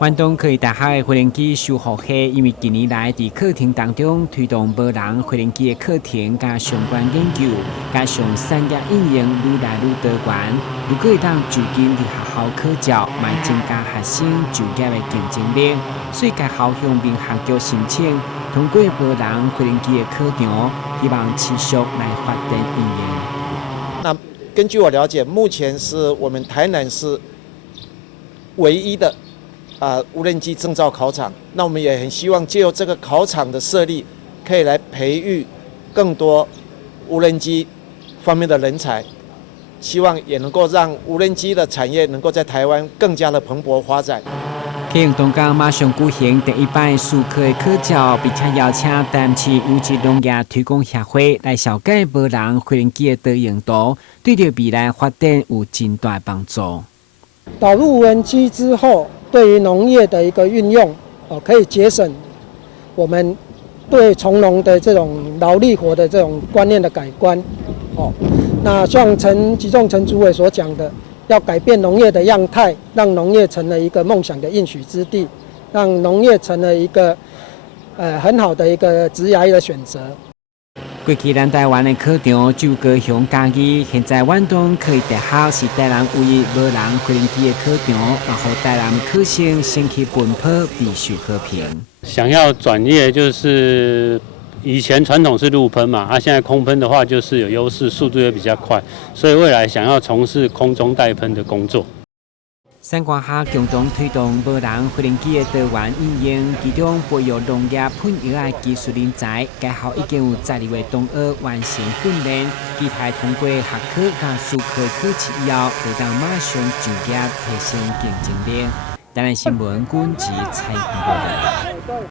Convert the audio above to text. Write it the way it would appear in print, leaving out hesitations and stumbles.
湾东科技大学的无人机修复系，因为近年来伫课程当中推动无人无人机的课程加相关研究，加上产业应用愈来愈多元。如果会当就近伫学校科教，卖增加学生就业的竞争力。所以，该校向民航局申请，通过无人无人机的课程，希望持续来发展应用。那根据我了解，目前是我们台南市唯一的。无人机证照考场，那我们也很希望借由这个考场的设立，可以来培育更多无人机方面的人才，希望也能够让无人机的产业能够在台湾更加的蓬勃发展。启用东港马上举行第一摆数科的科教，并且邀请台市优质农业推广协会来了解无人无人机的多用途，对着未来发展有真大帮助。导入无人机之后，对于农业的一个运用，可以节省我们对从农的这种劳力活的这种观念的改观。那像陈主委所讲的，要改变农业的样态，让农业成了一个梦想的应许之地，让农业成了一个很好的一个职业的选择。过去咱台湾的课程就高雄嘉义，现在湾东科技大学是台南唯一无人无人机的课程，然后台南考生先去奔跑必须和平。想要转业就是以前传统是陆喷嘛，现在空喷的话就是有优势，速度也比较快，所以未来想要从事空中带喷的工作。三关下共同推动无人无人机的多元应用，其中培育农业喷药的技术人才。该校已经有12位同学完成训练，期待通过学科加数科考试以后，会当马上就业，提升竞争力。台南新闻，阮是蔡依文。